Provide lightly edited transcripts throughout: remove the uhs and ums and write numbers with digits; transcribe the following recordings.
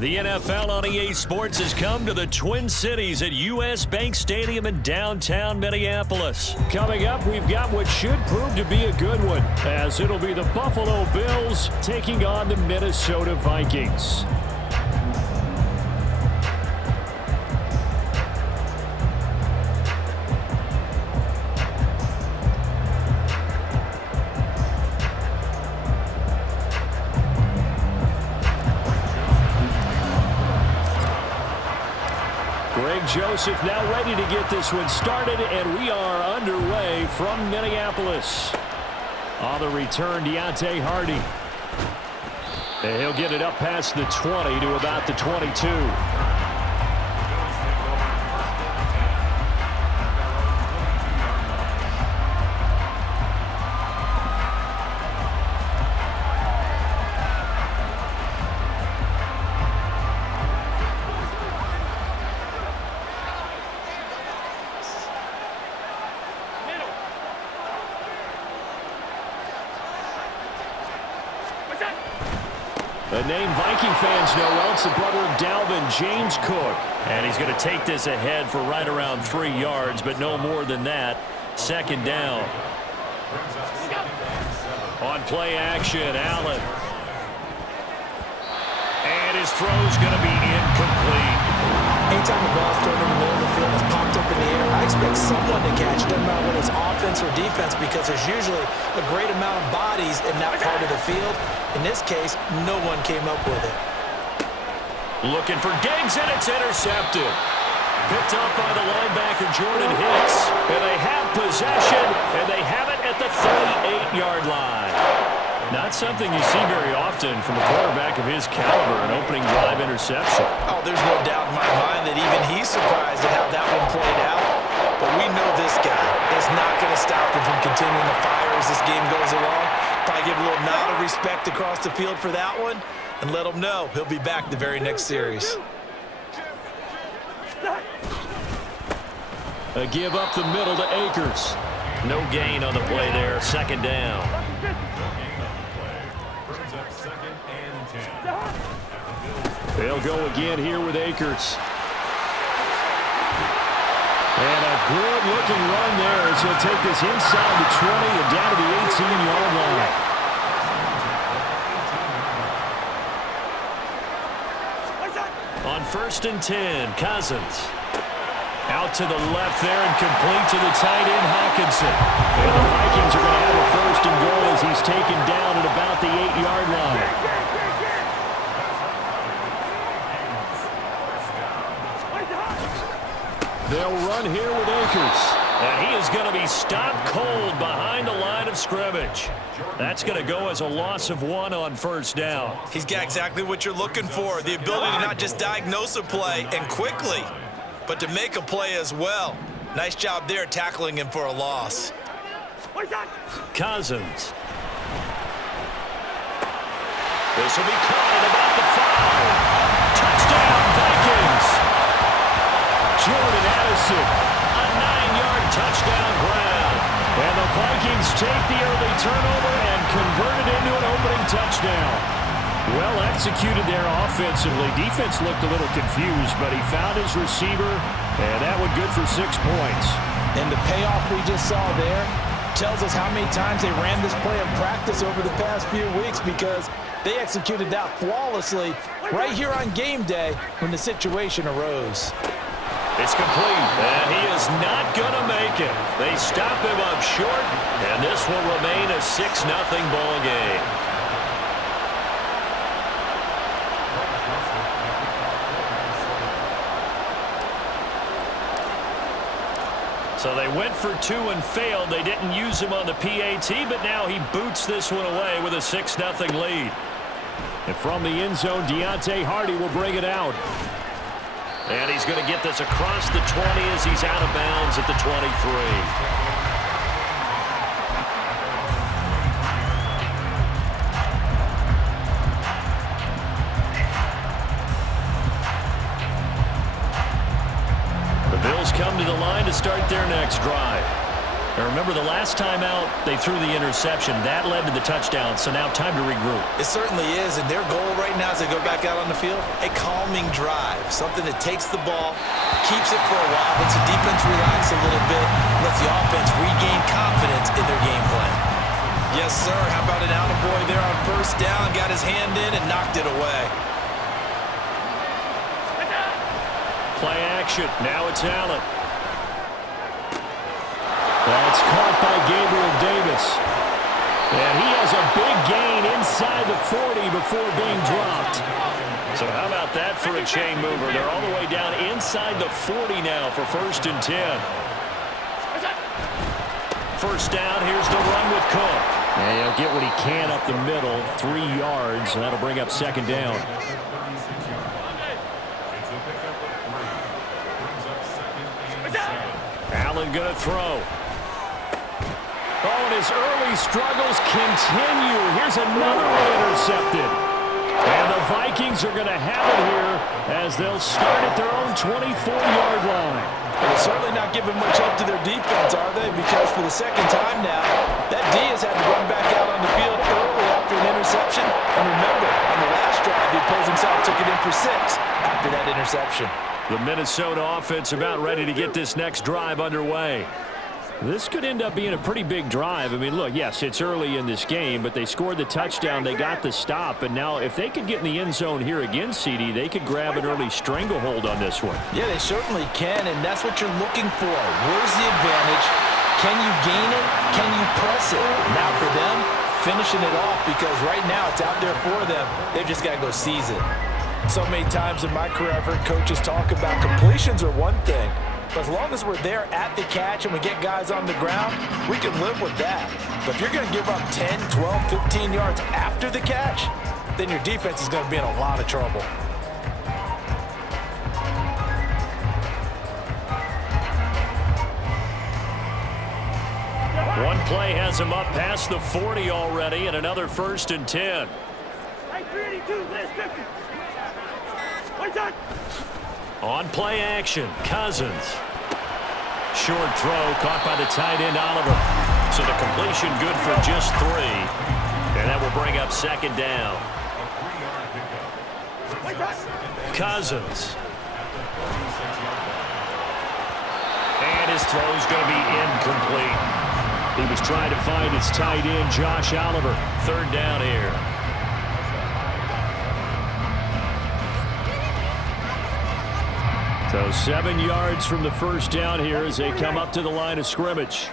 The NFL on EA Sports has come to the Twin Cities at U.S. Bank Stadium in downtown Minneapolis. Coming up, we've got what should prove to be a good one, as it'll be the Buffalo Bills taking on the Minnesota Vikings. Joseph now ready to get this one started, and we are underway from Minneapolis. On the return, Deontay Hardy. And he'll get it up past the 20 to about the 22. A name Viking fans know well. It's the brother of Dalvin, James Cook. And he's going to take this ahead for right around 3 yards, but no more than that. Second down. On play action, Allen. And his throw's going to be incomplete. Anytime a ball's thrown in the middle of the field and popped up in the air, I expect someone to catch it. Doesn't matter whether it's offense or defense, because there's usually a great amount of bodies in that part of the field. In this case, no one came up with it. Looking for Diggs, and it's intercepted. Picked up by the linebacker, Jordan Hicks. And they have possession, and they have it at the 38-yard line. Not something you see very often from a quarterback of his caliber, an opening drive interception. Oh, there's no doubt in my mind that even he's surprised at how that one played out. But we know this guy is not going to stop him from continuing to fire as this game goes along. Probably give a little nod of respect across the field for that one and let him know he'll be back the very next series. A give up the middle to Akers. No gain on the play there. Second down. They'll go again here with Akers. And a good-looking run there as he'll take this inside the 20 and down to the 18-yard line. On 1st and 10, Cousins. Out to the left there and complete to the tight end, Hawkinson. And the Vikings are going to have a 1st and goal as he's taken down at about the 8-yard line. They'll run here with Akers. And he is going to be stopped cold behind the line of scrimmage. That's going to go as a loss of 1 on 1st down. He's got exactly what you're looking for, the ability to not just diagnose a play and quickly, but to make a play as well. Nice job there tackling him for a loss. Cousins. This will be caught at about the 5. Touchdown, Vikings. Jordan Addison. A 9-yard touchdown grab. And the Vikings take the early turnover and convert it into an opening touchdown. Well executed there offensively. Defense looked a little confused, but he found his receiver, and that one good for 6 points. And the payoff we just saw there tells us how many times they ran this play in practice over the past few weeks, because they executed that flawlessly right here on game day when the situation arose. It's complete, and he is not going to make it. They stop him up short, and this will remain a 6-0 ball game. So they went for 2 and failed. They didn't use him on the PAT, but now he boots this one away with a 6-0 lead. And from the end zone, Deontay Hardy will bring it out. And he's going to get this across the 20 as he's out of bounds at the 23. The Bills come to the line to start their next drive. And remember, the last time out, they threw the interception. That led to the touchdown, so now time to regroup. It certainly is, and their goal right now as they go back out on the field, a calming drive, something that takes the ball, keeps it for a while, lets the defense relax a little bit, lets the offense regain confidence in their game plan. Yes, sir. How about an attaboy there on first down, got his hand in and knocked it away. Play action. Now it's Allen. That's caught by Gabriel Davis. And he has a big gain inside the 40 before being dropped. So how about that for a chain mover? They're all the way down inside the 40 now for 1st and 10. First down, here's the run with Cook. And he'll get what he can up the middle, 3 yards, and that'll bring up 2nd down. Allen going to throw. Oh, and his early struggles continue. Here's another one intercepted. And the Vikings are going to have it here as they'll start at their own 24-yard line. They're certainly not giving much up to their defense, are they? Because for the second time now, that D has had to run back out on the field early after an interception. And remember, on the last drive, the opposing side took it in for 6 after that interception. The Minnesota offense about ready to get this next drive underway. This could end up being a pretty big drive. I mean, look, yes, it's early in this game, but they scored the touchdown. They got the stop. And now if they could get in the end zone here again, CD, they could grab an early stranglehold on this one. Yeah, they certainly can, and that's what you're looking for. Where's the advantage? Can you gain it? Can you press it? Now for them, finishing it off because right now it's out there for them. They've just got to go seize it. So many times in my career, I've heard coaches talk about completions are one thing. But as long as we're there at the catch and we get guys on the ground, we can live with that. But if you're going to give up 10, 12, 15 yards after the catch, then your defense is going to be in a lot of trouble. One play has him up past the 40 already, and another 1st and 10. On play action, Cousins. Short throw caught by the tight end, Oliver. So the completion good for just 3. And that will bring up 2nd down. Cousins. And his throw's going to be incomplete. He was trying to find his tight end, Josh Oliver. 3rd down here. So 7 yards from the first down here as they come up to the line of scrimmage.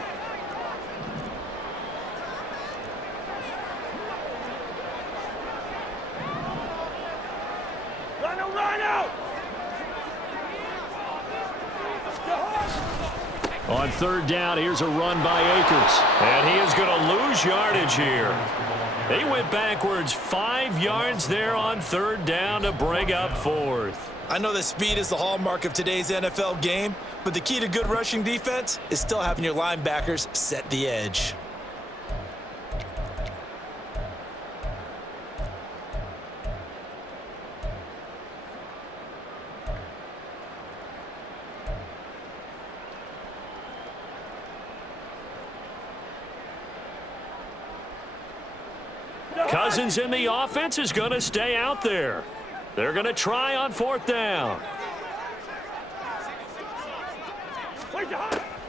On 3rd down, here's a run by Akers. And he is going to lose yardage here. They went backwards 5 yards there on 3rd down to bring up 4th. I know that speed is the hallmark of today's NFL game, but the key to good rushing defense is still having your linebackers set the edge. Cousins in the offense is going to stay out there. They're going to try on 4th down.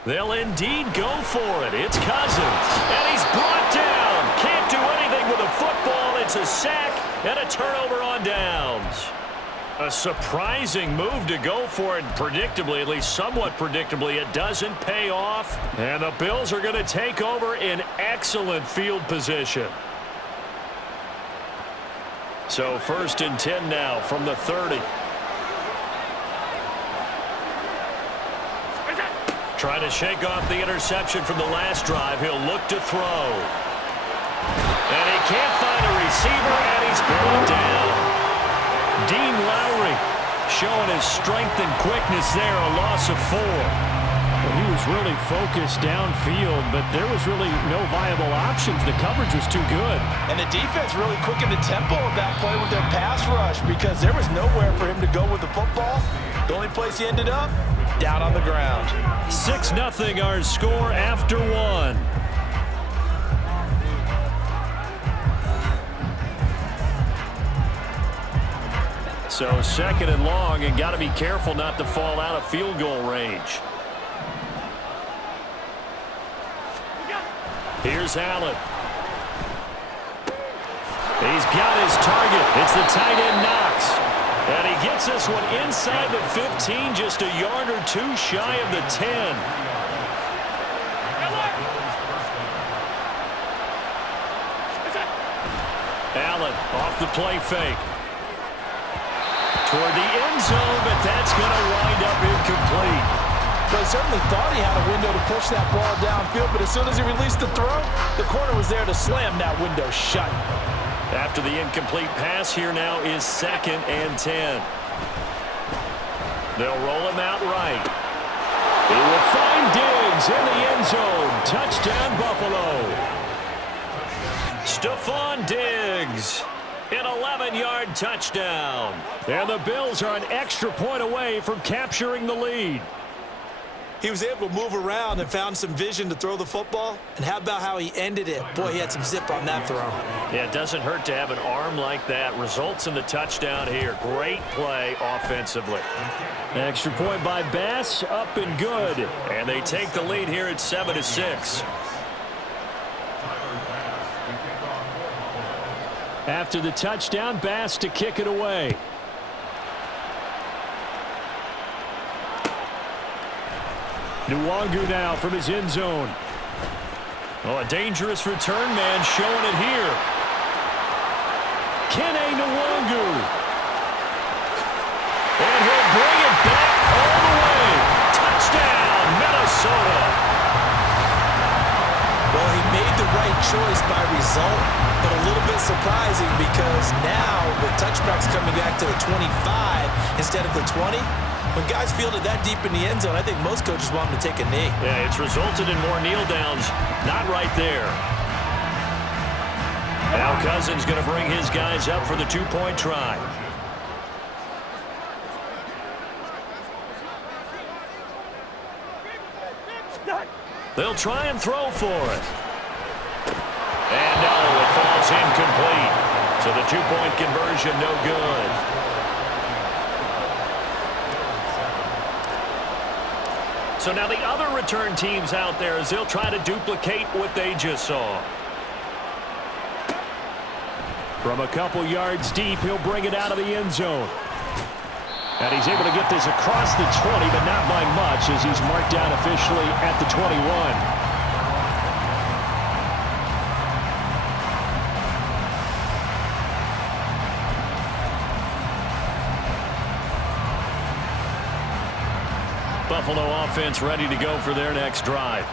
They'll indeed go for it. It's Cousins. And he's brought down. Can't do anything with a football. It's a sack and a turnover on downs. A surprising move to go for it. Predictably, at least somewhat predictably, it doesn't pay off. And the Bills are going to take over in excellent field position. So 1st and 10 now from the 30. Trying to shake off the interception from the last drive. He'll look to throw. And he can't find a receiver, and he's brought down. Dean Lowry showing his strength and quickness there, a loss of 4. He was really focused downfield, but there was really no viable options. The coverage was too good. And the defense really quickened the tempo of that play with their pass rush because there was nowhere for him to go with the football. The only place he ended up, down on the ground. 6-0 our score after one. So second and long, and got to be careful not to fall out of field goal range. Here's Allen. He's got his target. It's the tight end Knox. And he gets this one inside the 15, just a yard or two shy of the 10. Allen off the play fake. Toward the end zone, but that's going to wind up incomplete. But he certainly thought he had a window to push that ball downfield, but as soon as he released the throw, the corner was there to slam that window shut. After the incomplete pass, here now is 2nd and 10. They'll roll him out right. He will find Diggs in the end zone. Touchdown, Buffalo. Stephon Diggs. An 11-yard touchdown. And the Bills are an extra point away from capturing the lead. He was able to move around and found some vision to throw the football. And how about how he ended it? Boy, he had some zip on that throw. Yeah, it doesn't hurt to have an arm like that. Results in the touchdown here. Great play offensively. Extra point by Bass, up and good. And they take the lead here at 7-6. After the touchdown, Bass to kick it away. Nwangu now from his end zone. Oh, a dangerous return man showing it here. Kene Nwangu. And he'll bring it back all the way. Touchdown, Minnesota. Well, he made the right choice by result, but a little bit surprising because now the touchback's coming back to the 25 instead of the 20. When guys fielded that deep in the end zone, I think most coaches want them to take a knee. Yeah, it's resulted in more kneel downs. Not right there. Now Cousins going to bring his guys up for the two-point try. They'll try and throw for it. And no, it falls incomplete. So the two-point conversion no good. So now the other return teams out there as they'll try to duplicate what they just saw. From a couple yards deep, he'll bring it out of the end zone. And he's able to get this across the 20, but not by much as he's marked down officially at the 21. Buffalo offense ready to go for their next drive.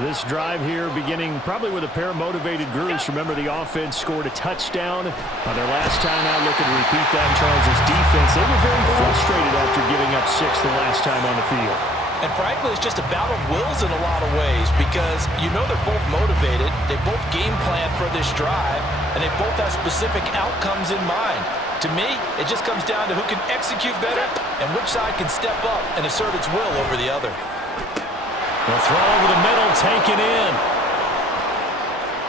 This drive here beginning probably with a pair of motivated groups. Remember, the offense scored a touchdown on their last time out. Looking to repeat that in Charles' defense. They were very frustrated after giving up 6 the last time on the field. And frankly, it's just a battle of wills in a lot of ways because you know they're both motivated. They both game plan for this drive, and they both have specific outcomes in mind. To me, it just comes down to who can execute better and which side can step up and assert its will over the other. The throw over the middle, taken in.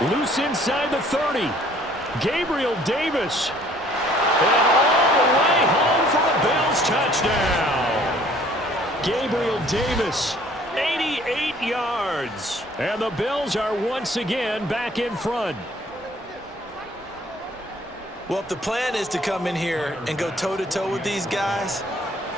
Loose inside the 30. Gabriel Davis. And all the way home for the Bills touchdown. Gabriel Davis, 88 yards. And the Bills are once again back in front. Well, if the plan is to come in here and go toe-to-toe with these guys,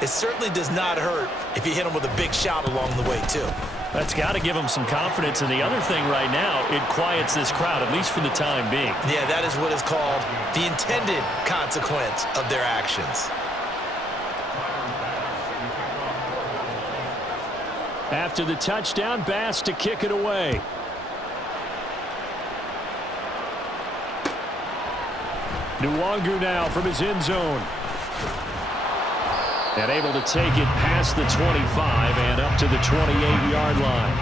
it certainly does not hurt if you hit them with a big shot along the way, too. That's got to give them some confidence. And the other thing right now, it quiets this crowd, at least for the time being. Yeah, that is what is called the intended consequence of their actions. After the touchdown, Bass to kick it away. Nwangu now from his end zone. And able to take it past the 25 and up to the 28-yard line.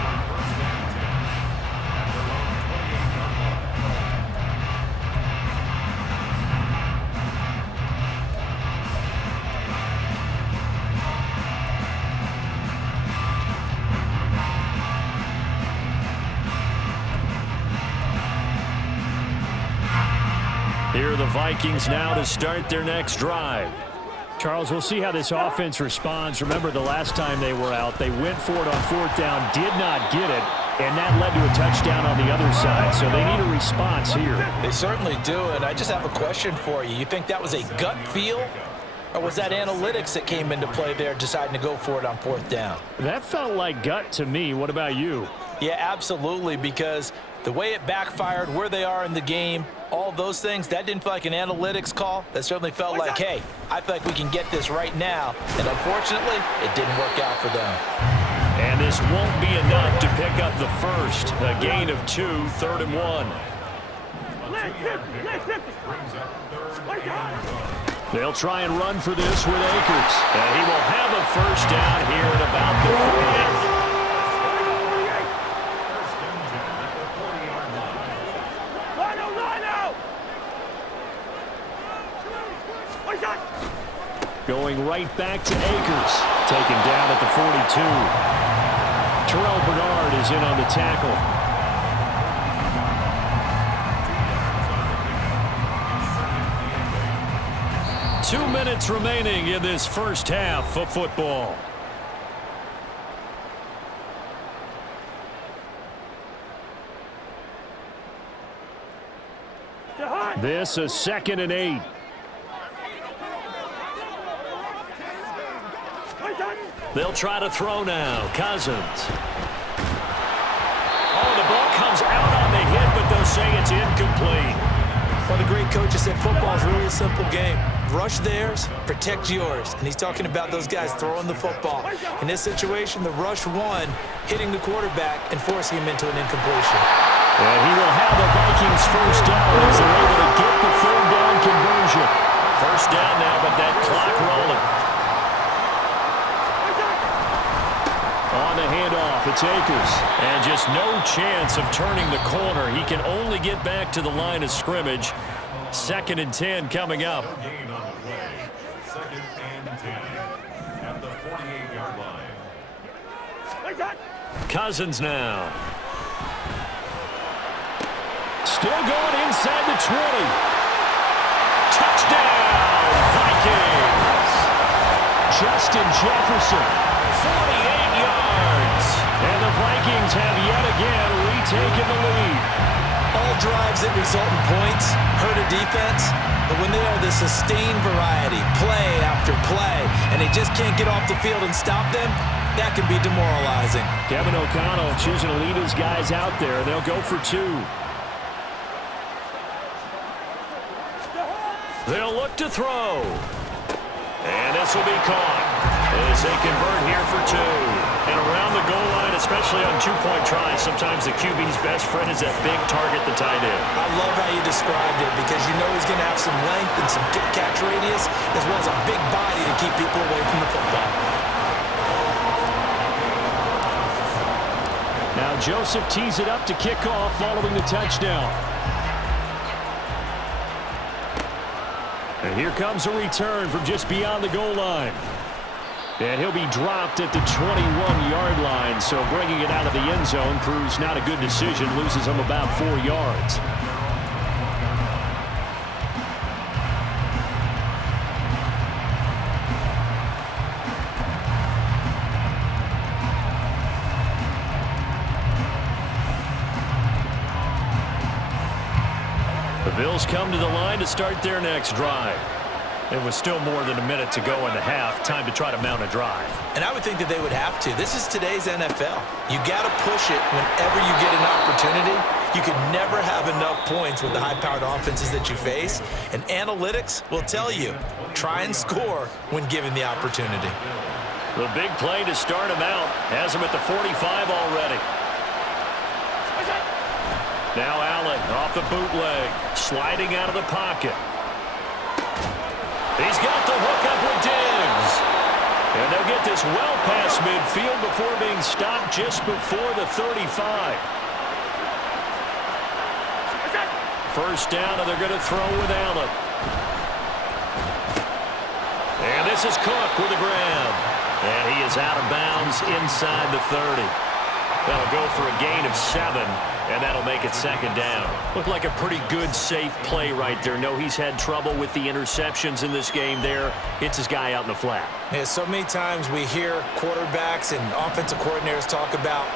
Vikings now to start their next drive. Charles, we'll see how this offense responds. Remember, the last time they were out, they went for it on fourth down, did not get it, and that led to a touchdown on the other side. So they need a response here. They certainly do, and I just have a question for you. You think that was a gut feel, or was that analytics that came into play there deciding to go for it on fourth down? That felt like gut to me. What about you? Yeah, absolutely, because the way it backfired, where they are in the game, all those things, that didn't feel like an analytics call. That certainly felt like, hey, I feel like we can get this right now. And unfortunately, it didn't work out for them. And this won't be enough to pick up the first. A gain of 2, 3rd and 1. They'll try and run for this with Akers. And he will have a first down here at about the 40. Going right back to Akers. Taken down at the 42. Terrell Bernard is in on the tackle. Two minutes remaining in this first half of football. This a 2nd and 8. They'll try to throw now. Cousins. Oh, the ball comes out on the hit, but they'll say it's incomplete. Well, the great coach has said football is really a simple game. Rush theirs, protect yours. And he's talking about those guys throwing the football. In this situation, the rush won, hitting the quarterback and forcing him into an incompletion. And he will have the Vikings first down as they're able to get the 3rd down conversion. First down now, but that clock rolling. On the handoff, it's Akers. And just no chance of turning the corner. He can only get back to the line of scrimmage. 2nd and 10 coming up. Gain on the play. 2nd and 10 at the 48-yard line. Cousins now. Still going inside the 20. Touchdown, Vikings. Justin Jefferson, 48 yards. And the Vikings have yet again retaken the lead. All drives that result in points hurt a defense, but when they are the sustained variety, play after play, and they just can't get off the field and stop them, that can be demoralizing. Kevin O'Connell choosing to lead his guys out there. They'll go for 2. They'll look to throw. And this will be caught as they convert here for 2. And around the goal line, especially on 2-point tries, sometimes the QB's best friend is that big target, the tight end. I love how you described it because you know he's going to have some length and some catch radius as well as a big body to keep people away from the football. Now Joseph tees it up to kick off following the touchdown. And here comes a return from just beyond the goal line. And he'll be dropped at the 21-yard line, so bringing it out of the end zone proves not a good decision, loses him about 4 yards. The Bills come to the line to start their next drive. It was still more than a minute to go in the half. Time to try to mount a drive. And I would think that they would have to. This is today's NFL. You got to push it whenever you get an opportunity. You could never have enough points with the high-powered offenses that you face. And analytics will tell you, try and score when given the opportunity. The big play to start him out has him at the 45 already. Now Allen off the bootleg, sliding out of the pocket. He's got the hook up with Diggs. And they'll get this well past midfield before being stopped just before the 35. First down, and they're going to throw with Allen. And this is Cook with a grab. And he is out of bounds inside the 30. That'll go for a gain of 7, and that'll make it second down. Looked like a pretty good, safe play right there. No, he's had trouble with the interceptions in this game there. Hits his guy out in the flat. Yeah, so many times we hear quarterbacks and offensive coordinators talk about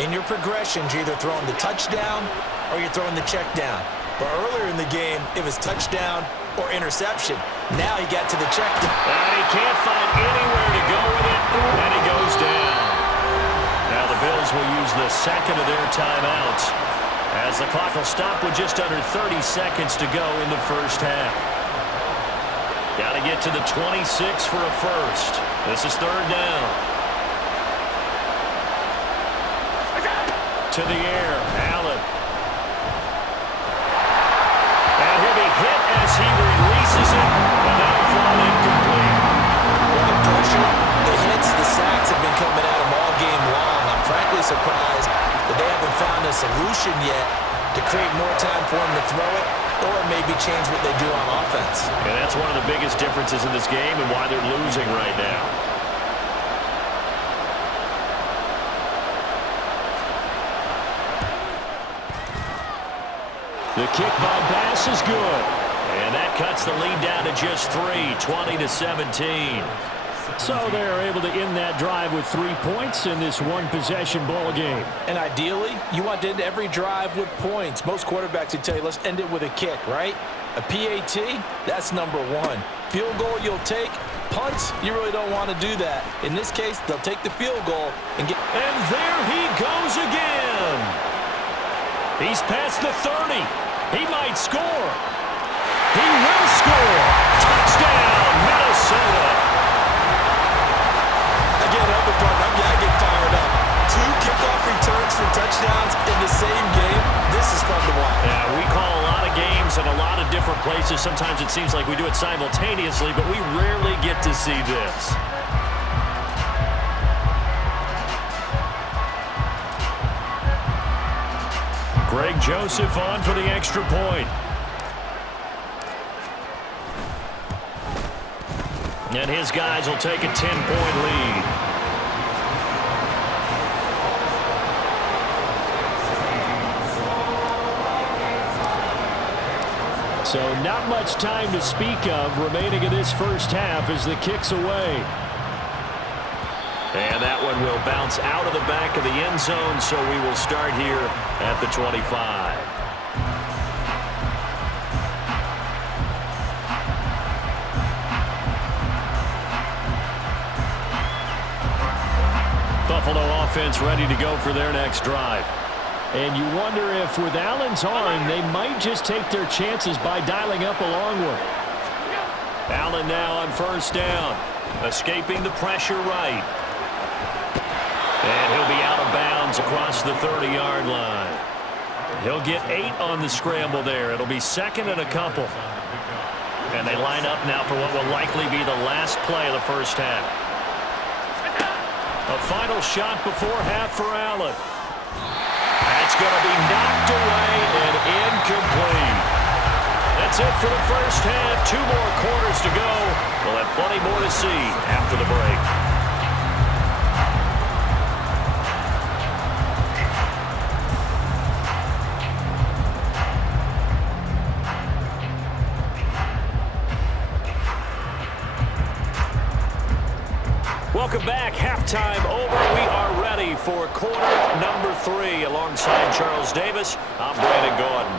in your progressions, you're either throwing the touchdown or you're throwing the check down. But earlier in the game, it was touchdown or interception. Now he got to the check down. And he can't find anywhere to go with it, and he goes down. Now the Bills will use the second of their timeouts as the clock will stop with just under 30 seconds to go in the first half. Got to get to the 26 for a first. This is third down. To the air, Allen. And he'll be hit as he releases it, and that'll fall incomplete. Well, the pressure, the hits, the sacks have been coming at him all game long. I'm frankly surprised that they haven't found a solution yet to create more time for him to throw it or maybe change what they do on offense. And that's one of the biggest differences in this game and why they're losing right now. The kick by Bass is good. And that cuts the lead down to just 3, 20-17. So they're able to end that drive with 3 points in this one-possession ball game. And ideally, you want to end every drive with points. Most quarterbacks would tell you, let's end it with a kick, right? A PAT, that's number 1. Field goal you'll take. Punts, you really don't want to do that. In this case, they'll take the field goal and get... And there he goes again. He's past the 30. He might score. He will score. Touchdown, Minnesota. Again, other part, I get fired up. 2 kickoff returns for touchdowns in the same game. This is fun to watch. Yeah, we call a lot of games in a lot of different places. Sometimes it seems like we do it simultaneously, but we rarely get to see this. Greg Joseph on for the extra point. And his guys will take a 10-point lead. So not much time to speak of remaining in this first half as the kick's away. And that one will bounce out of the back of the end zone, so we will start here at the 25. Buffalo offense ready to go for their next drive. And you wonder if with Allen's arm, they might just take their chances by dialing up a long one. Allen now on first down, escaping the pressure right. And he'll be out of bounds across the 30-yard line. He'll get 8 on the scramble there. It'll be second and a couple. And they line up now for what will likely be the last play of the first half. A final shot before half for Allen. That's going to be knocked away and incomplete. That's it for the first half. 2 more quarters to go. We'll have plenty more to see after the break. Welcome back. Halftime over. We are ready for quarter number 3. Alongside Charles Davis, I'm Brandon Gordon.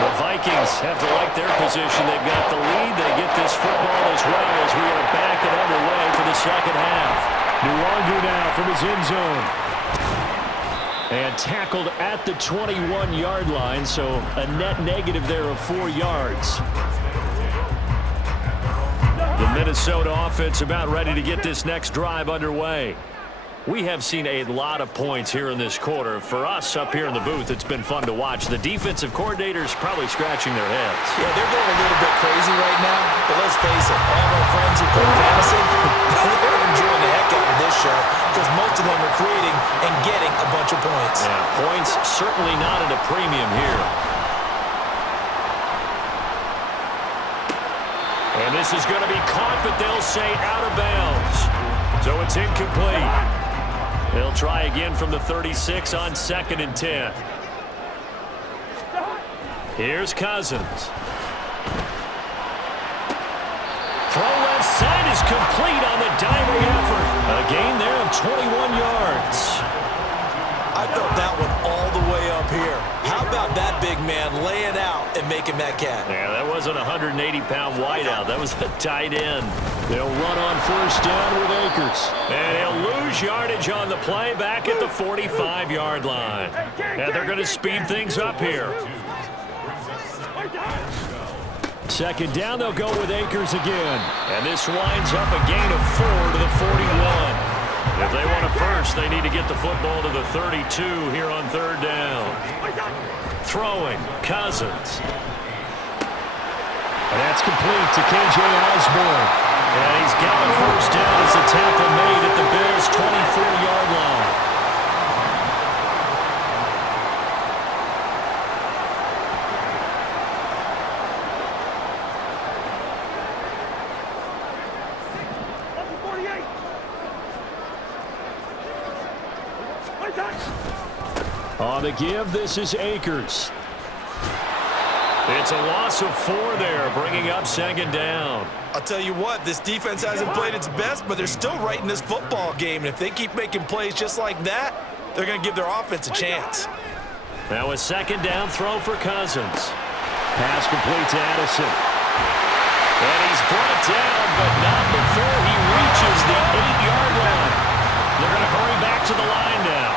The Vikings have to like their position. They've got the lead. They get this football as well as we are back and underway for the second half. Nwangu now from his end zone. And tackled at the 21-yard line, so a net negative there of 4 yards. The Minnesota offense about ready to get this next drive underway. We have seen a lot of points here in this quarter. For us up here in the booth, it's been fun to watch. The defensive coordinators probably scratching their heads. Yeah, they're going a little bit crazy right now, but let's face it, all of our friends who play fantasy, they're enjoying the heck out of this show because most of them are creating and getting a bunch of points. Yeah, points certainly not at a premium here. And And this is going to be caught, but they'll say out of bounds. So it's incomplete. They'll try again from the 36 on 2nd and 10. Here's Cousins. Throw left side is complete on the diving effort. A gain there of 21 yards. I felt that one all the way up here. How about that big man laying out and making that catch? Yeah, that wasn't a 180-pound wideout. That was a tight end. They'll run on 1st down with Akers. And he'll lose yardage on the play back at the 45-yard line. And they're going to speed things up here. 2nd down, they'll go with Akers again. And this winds up a gain of 4 to the 41. If they want a first, they need to get the football to the 32 here on 3rd down. Throwing, Cousins. And that's complete to K.J. Osborne. And he's got a 1st down as the tackle made at the Bears' 24-yard line. On the give, this is Akers. It's a loss of 4 there, bringing up 2nd down. I'll tell you what, this defense hasn't played its best, but they're still right in this football game. And if they keep making plays just like that, they're going to give their offense a chance. Now a 2nd down throw for Cousins. Pass complete to Addison. And he's brought down, but not before he reaches the 8-yard line. They're going to hurry back to the line now.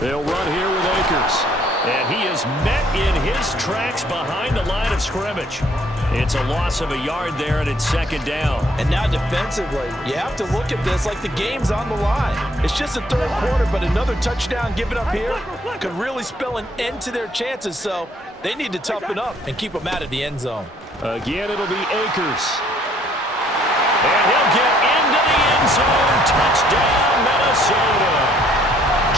They'll run here with Akers. And he is met in his tracks behind the line of scrimmage. It's a loss of a yard there, and it's 2nd down. And now defensively, you have to look at this like the game's on the line. It's just the 3rd quarter, but another touchdown given up here could really spell an end to their chances. So they need to toughen up and keep them out of the end zone. Again, it'll be Akers. And he'll get into the end zone. Touchdown, Minnesota.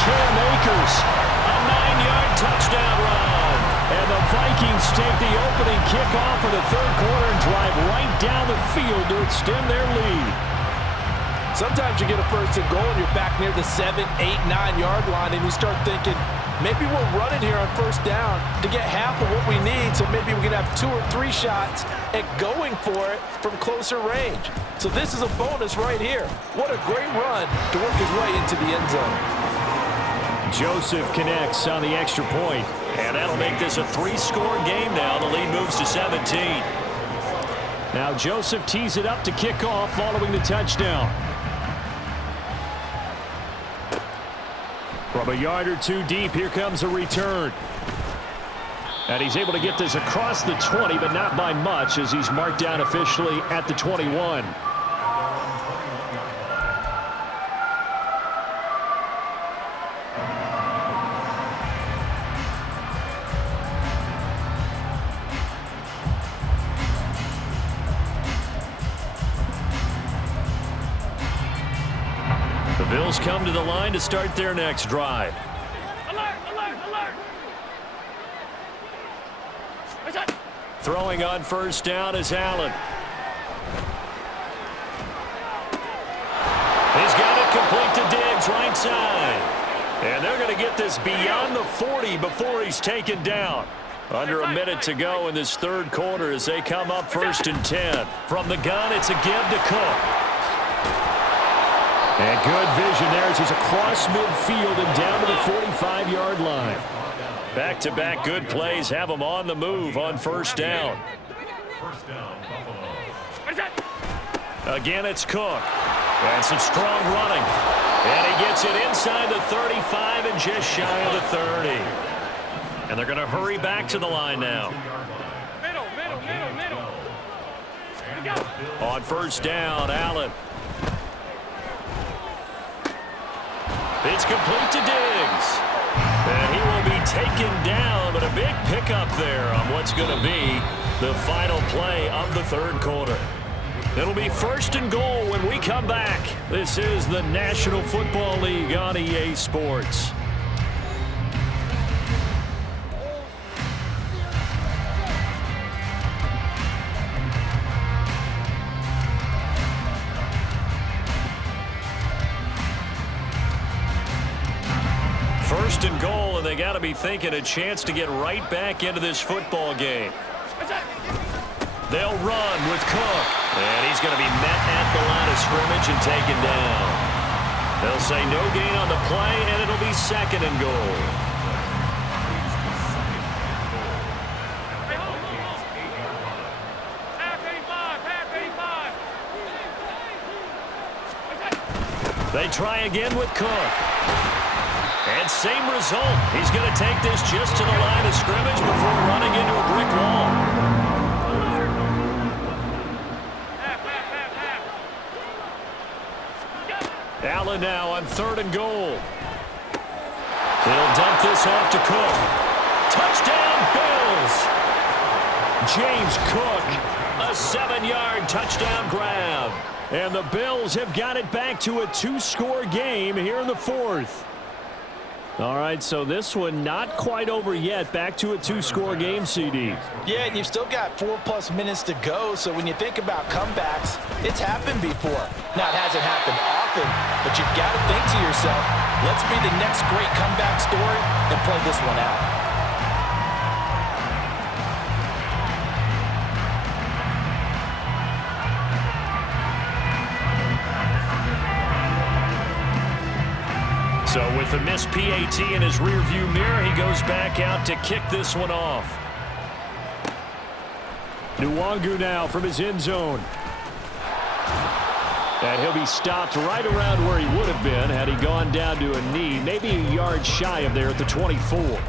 Cam Akers, a 9-yard touchdown run. And the Vikings take the opening kickoff of the 3rd quarter and drive right down the field to extend their lead. Sometimes you get a 1st and goal and you're back near the 7, 8, 9-yard line and you start thinking, maybe we'll run it here on 1st down to get half of what we need, so maybe we can have 2 or 3 shots at going for it from closer range. So this is a bonus right here. What a great run to work his way into the end zone. Joseph connects on the extra point, and that'll make this a 3-score game now. The lead moves to 17. Now Joseph tees it up to kick off following the touchdown. From a yard or 2 deep, here comes a return. And he's able to get this across the 20, but not by much, as he's marked down officially at the 21. The Bills come to the line to start their next drive. Alert, alert, alert. Throwing on 1st down is Allen. He's got it complete to Diggs, right side. And they're going to get this beyond the 40 before he's taken down. Under a minute to go in this 3rd quarter as they come up 1st and 10. From the gun, it's a give to Cook. And good vision there as he's across midfield and down to the 45-yard line. Back-to-back good plays have him on the move on 1st down. Again, it's Cook. And some strong running. And he gets it inside the 35 and just shy of the 30. And they're going to hurry back to the line now. Middle. On 1st down, Allen. It's complete to Diggs. And he will be taken down and a big pickup there on what's going to be the final play of the third quarter. It'll be 1st and goal when we come back. This is the National Football League on EA Sports. First and goal, and they got to be thinking a chance to get right back into this football game. They'll run with Cook, and he's going to be met at the line of scrimmage and taken down. They'll say no gain on the play, and it'll be 2nd and goal. They try again with Cook. And same result. He's going to take this just to the line of scrimmage before running into a brick wall. Allen now on 3rd and goal. He'll dump this off to Cook. Touchdown, Bills! James Cook, a 7-yard touchdown grab. And the Bills have got it back to a 2-score game here in the 4th. All right, so this one not quite over yet. Back to a 2-score game, CD. Yeah, and you've still got 4+ minutes to go, so when you think about comebacks, it's happened before. Now, it hasn't happened often, but you've got to think to yourself, let's be the next great comeback story and play this one out. So with the missed PAT in his rearview mirror, he goes back out to kick this one off. Nwangu now from his end zone. And he'll be stopped right around where he would have been had he gone down to a knee, maybe a yard shy of there at the 24.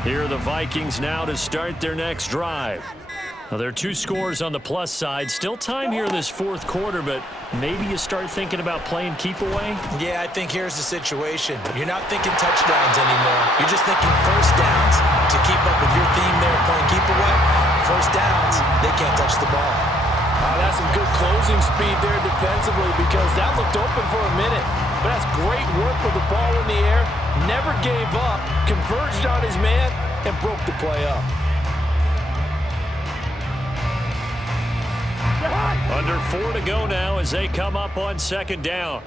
Here are the Vikings now to start their next drive. Now, there are 2 scores on the plus side. Still time here in this 4th quarter, but maybe you start thinking about playing keep away? Yeah, I think here's the situation. You're not thinking touchdowns anymore. You're just thinking first downs. To keep up with your theme there, playing keep away, first downs, they can't touch the ball. That's some good closing speed there defensively because that looked open for a minute. But that's great work with the ball in the air. Never gave up, converged on his man, and broke the play up. Under 4 to go now as they come up on 2nd down.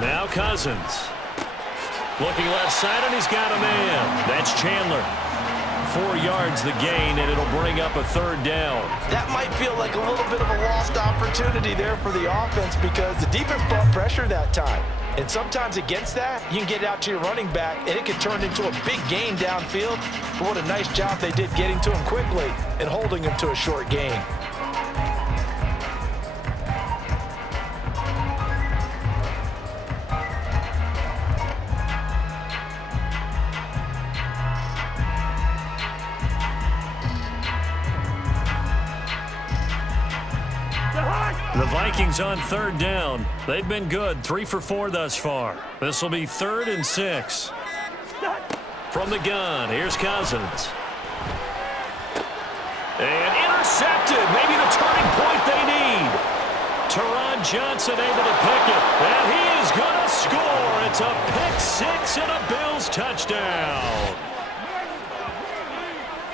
Now Cousins. Looking left side, and he's got a man. That's Chandler. 4 yards the gain, and it'll bring up a 3rd down. That might feel like a little bit of a lost opportunity there for the offense because the defense brought pressure that time. And sometimes against that, you can get out to your running back, and it can turn into a big gain downfield. But what a nice job they did getting to him quickly and holding him to a short gain. The Vikings on 3rd down. They've been good, 3 for 4 thus far. This will be 3rd and 6. From the gun, here's Cousins. And intercepted, maybe the turning point they need. Teron Johnson able to pick it, and he is going to score. It's a pick 6 and a Bills touchdown.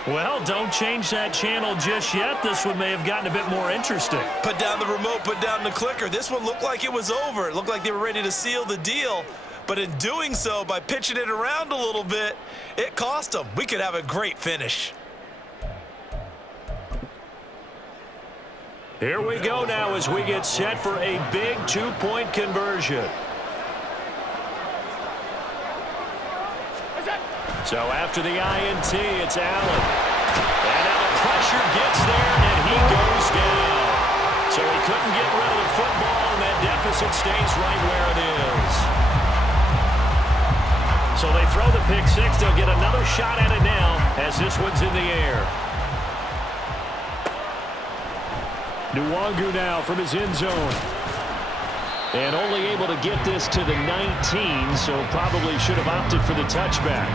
Well, don't change that channel just yet. This one may have gotten a bit more interesting. Put down the remote, put down the clicker. This one looked like it was over. It looked like they were ready to seal the deal. But in doing so, by pitching it around a little bit, it cost them. We could have a great finish. Here we go now as we get set for a big two-point conversion. So after the INT, it's Allen. And now the pressure gets there, and he goes down. So he couldn't get rid of the football, and that deficit stays right where it is. So they throw the pick six. They'll get another shot at it now as this one's in the air. Nwangu now from his end zone. And only able to get this to the 19, so probably should have opted for the touchback.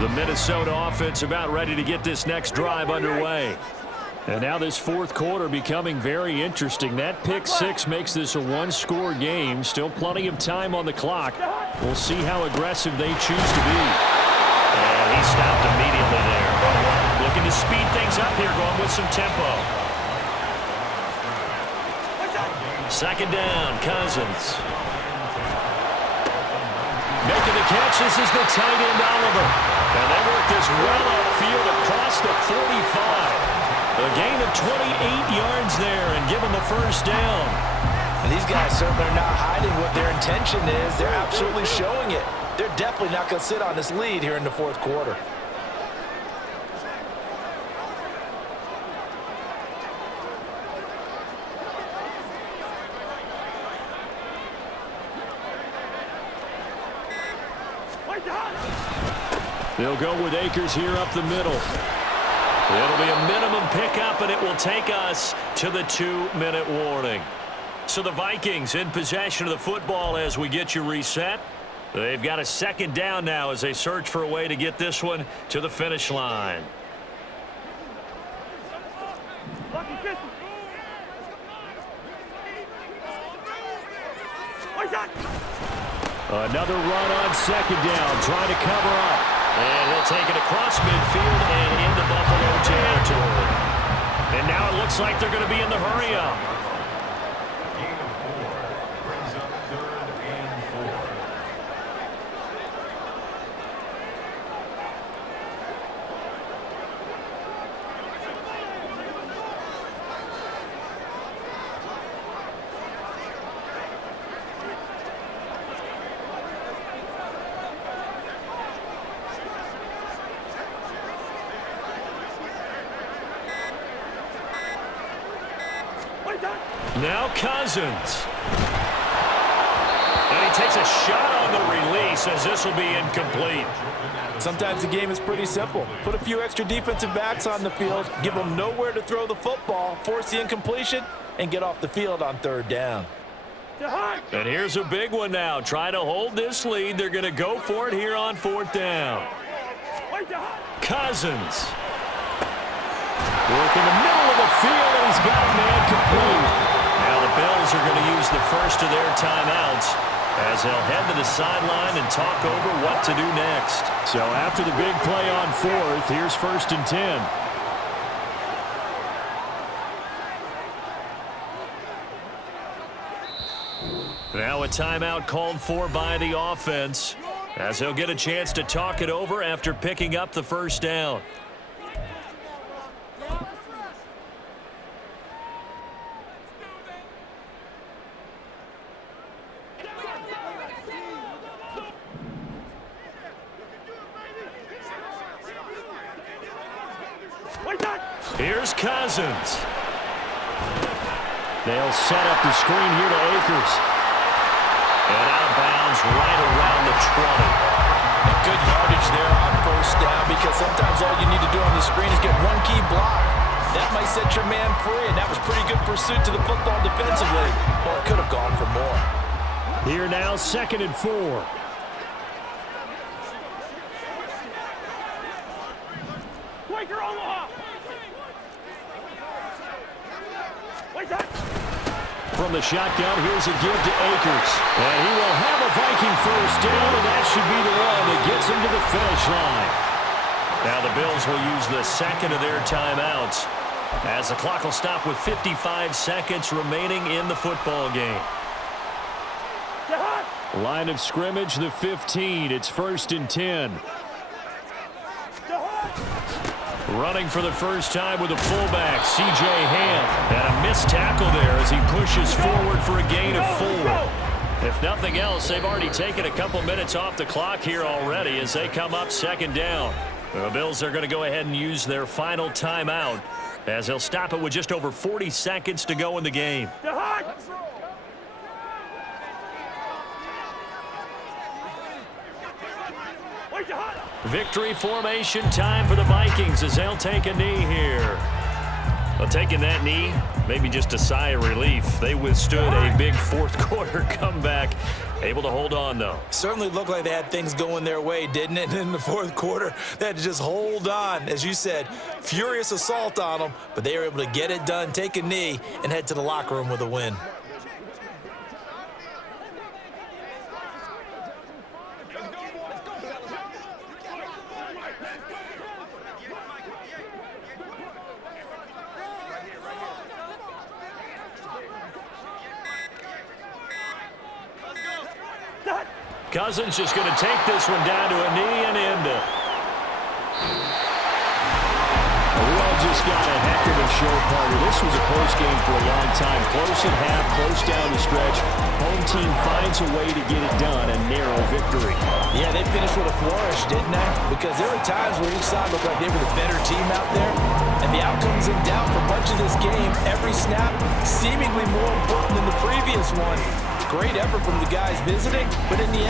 The Minnesota offense about ready to get this next drive underway. And now this fourth quarter becoming very interesting. That pick six makes this a one-score game. Still plenty of time on the clock. We'll see how aggressive they choose to be. And he stopped immediately there. Looking to speed things up here, going with some tempo. Second down, Cousins. Making the catch, this is the tight end, Oliver. And they work this well upfield across the 45. A gain of 28 yards there and give them the first down. And these guys certainly are not hiding what their intention is. They're absolutely showing it. They're definitely not going to sit on this lead here in the fourth quarter. They'll go with Akers here up the middle. It'll be a minimum pickup, and it will take us to the 2-minute warning. So the Vikings in possession of the football as we get you reset. They've got a second down now as they search for a way to get this one to the finish line. Another run on second down, trying to cover up. And he'll take it across midfield and into Buffalo territory. And now it looks like they're going to be in the hurry-up. Gain of 4 brings up 3rd and 4. Now Cousins. And he takes a shot on the release as this will be incomplete. Sometimes the game is pretty simple. Put a few extra defensive backs on the field, give them nowhere to throw the football, force the incompletion, and get off the field on third down. And here's a big one now. Trying to hold this lead. They're going to go for it here on fourth down. Cousins. Work in the middle of the field, and he's got a man complete. Now the Bills are going to use the first of their timeouts as they'll head to the sideline and talk over what to do next. So after the big play on fourth, here's 1st and 10. Now a timeout called for by the offense as they'll get a chance to talk it over after picking up the first down. Here's Cousins. They'll set up the screen here to Akers. And out of bounds right around the 20. And good yardage there on first down because sometimes all you need to do on the screen is get one key block. That might set your man free, and that was pretty good pursuit to the football defensively. Well, it could have gone for more. Here now, 2nd and 4. From the shotgun, here's a give to Akers. And he will have a Viking first down, and that should be the one that gets him to the finish line. Now the Bills will use the second of their timeouts As the clock will stop with 55 seconds remaining in the football game. Line of scrimmage, the 15. It's 1st and 10. Running for the first time with a fullback, C.J. Ham. And a missed tackle there as he pushes forward for a gain of 4. If nothing else, they've already taken a couple minutes off the clock here already as they come up 2nd down. The Bills are going to go ahead and use their final timeout as they'll stop it with just over 40 seconds to go in the game. Victory formation time for the Vikings as they'll take a knee here. Well, taking that knee, maybe just a sigh of relief. They withstood a big 4th quarter comeback. Able to hold on, though. Certainly looked like they had things going their way, didn't it? In the 4th quarter, they had to just hold on. As you said, furious assault on them, but they were able to get it done, take a knee, and head to the locker room with a win. Cousins just going to take this one down to a knee and end it. We all just got a heck of a show party. This was a close game for a long time. Close at half, close down the stretch. Home team finds a way to get it done, a narrow victory. Yeah, they finished with a flourish, didn't they? Because there were times where each side looked like they were the better team out there. And the outcome's in doubt for much of this game. Every snap seemingly more important than the previous one. Great effort from the guys visiting, but in the end,